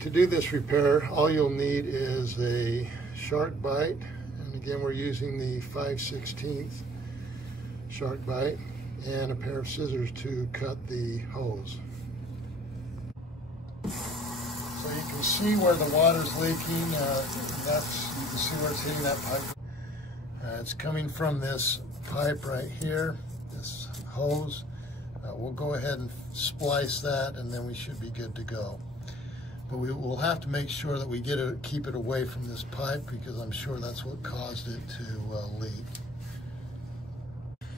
To do this repair, all you'll need is a shark bite, and again we're using the 5/16 shark bite, and a pair of scissors to cut the hose. So you can see where the water's leaking. You can see where it's hitting that pipe. It's coming from this pipe right here, this hose. We'll go ahead and splice that, and then we should be good to go. But we will have to make sure that we keep it away from this pipe, because I'm sure that's what caused it to leak.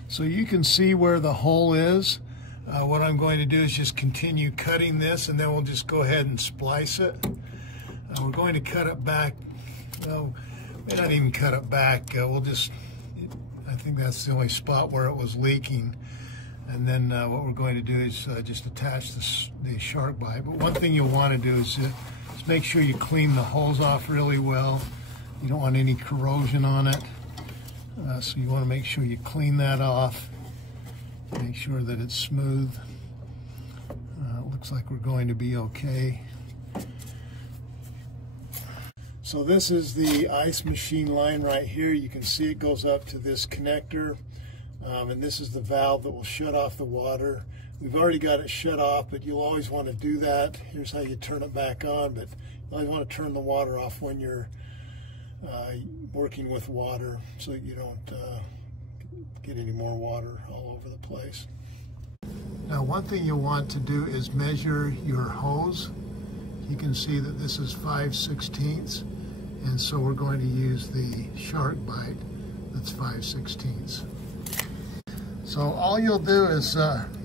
So you can see where the hole is. What I'm going to do is just continue cutting this, and then we'll just go ahead and splice it. We're going to cut it back. Well, may not even cut it back. I think that's the only spot where it was leaking. And then what we're going to do is just attach the shark bite. But one thing you'll want to do is make sure you clean the holes off really well. You don't want any corrosion on it. So you want to make sure you clean that off. Make sure that it's smooth. Looks like we're going to be okay. So this is the ice machine line right here. You can see it goes up to this connector. And this is the valve that will shut off the water. We've already got it shut off, but you'll always want to do that. Here's how you turn it back on, but you always want to turn the water off when you're working with water, so you don't get any more water all over the place. Now, one thing you'll want to do is measure your hose. You can see that this is 5/16, and so we're going to use the shark bite that's 5/16. So all you'll do is,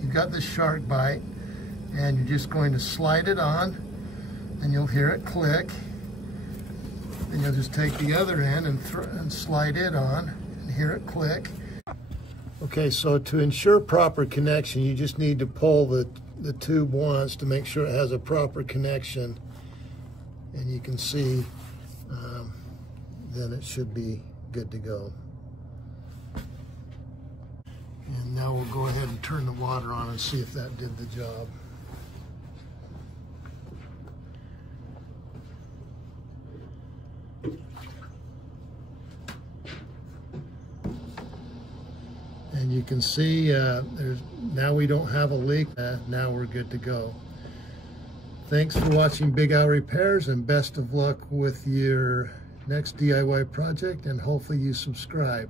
you've got this shark bite, and you're just going to slide it on, and you'll hear it click. And you'll just take the other end and slide it on, and hear it click. Okay, so to ensure proper connection, you just need to pull the tube once to make sure it has a proper connection. And you can see, then it should be good to go. And now we'll go ahead and turn the water on and see if that did the job. And you can see now we don't have a leak. Now we're good to go. Thanks for watching Big Al Repairs, and best of luck with your next DIY project, and hopefully you subscribe.